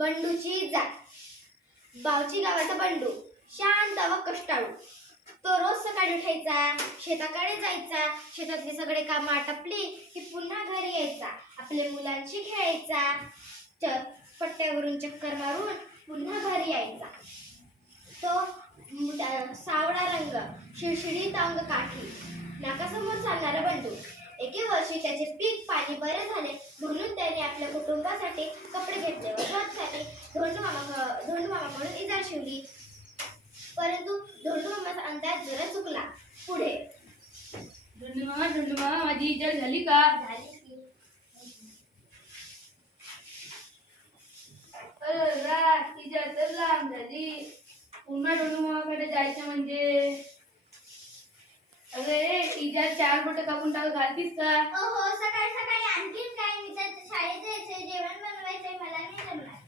बंडूची जात. बावची गावाचा बंडू. शांत व कष्टाळू. तो रोज सकाळी उठायचा शेताकडे जायचा शेतातली सगळे कामं आटपली की पुन्हा घरी यायचा. आपल्या मुलांशी खेळायचा. च पट्ट्यावरून चक्कर मारून पुन्हा घरी यायचा. तो सावळा रंग शिडशिडीत अंग काठी. नाकासमोर चालणारा बंडू. एके वर्षी त्याचे पीक पाणी बरे झाले म्हणून त्याने आपल्या कुटुंबासाठी कपडे घेतले व स्वतःसाठी धोंडू मामा धोंडू मामाकडून इजार शिवली. परंतु धोंडू मामाचा अंदाज जरा चुकला. पुढे. धंडू मामा धंडू मामा माझी इजा झाली का? झाली अरे इजा तर लांब झाली. पुन्हा धंडू मामाकडे जायचं म्हणजे? अरे इजा चार बोट कापून टाक घालतीस का? हो सकाळी सकाळी आणखीन काय? मी तर शाळेत जायचंय जेवण बनवायचंय मला नाही जमणार.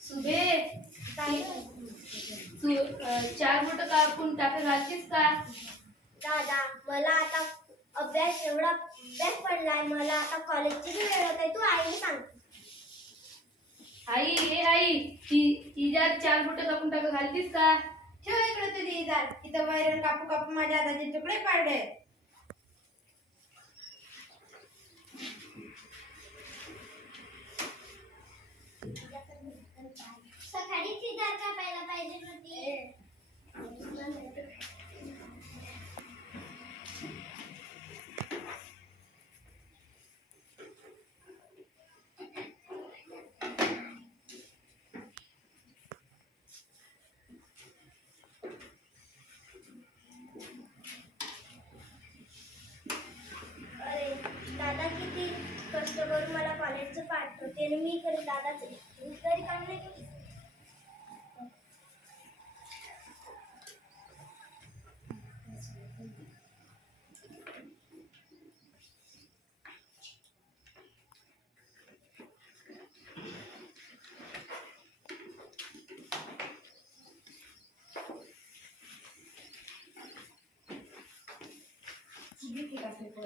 सुबे काही तू चार बोट कापून टाक घालतीस का? दादा मला आता अभ्यास एवढा अभ्यास पडलाय मला आता कॉलेजची वेळ होत आहे तू आईने सांग. आई ए आई इजा चार बोट कापून टाक घालतीस का? इकडे तुझी इजार इथं. वैरण कापू कापू माझ्या हाताचे तुकडे पाडले. सकाळी सिद्धार्थ कापायला पाहिजे होती. ते मी इकडे दादाच मी तरी काढले नाही करू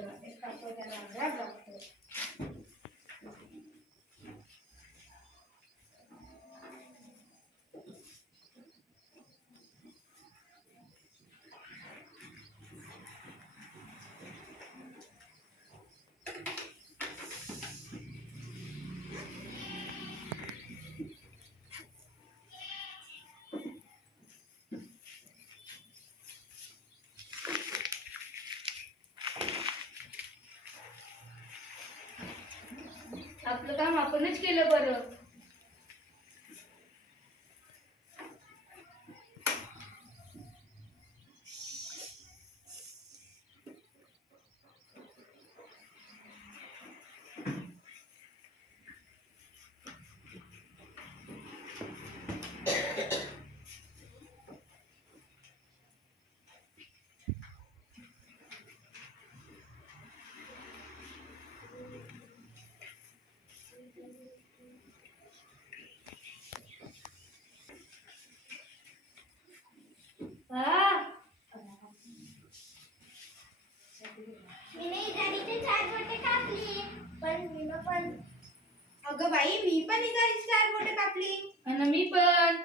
आपलं काम आपणच केलं बरं हा आपलं काम आपणच केलं बरं. अगं बाई मी पण इजारीची चार बोटे कापली. आणि मी पण.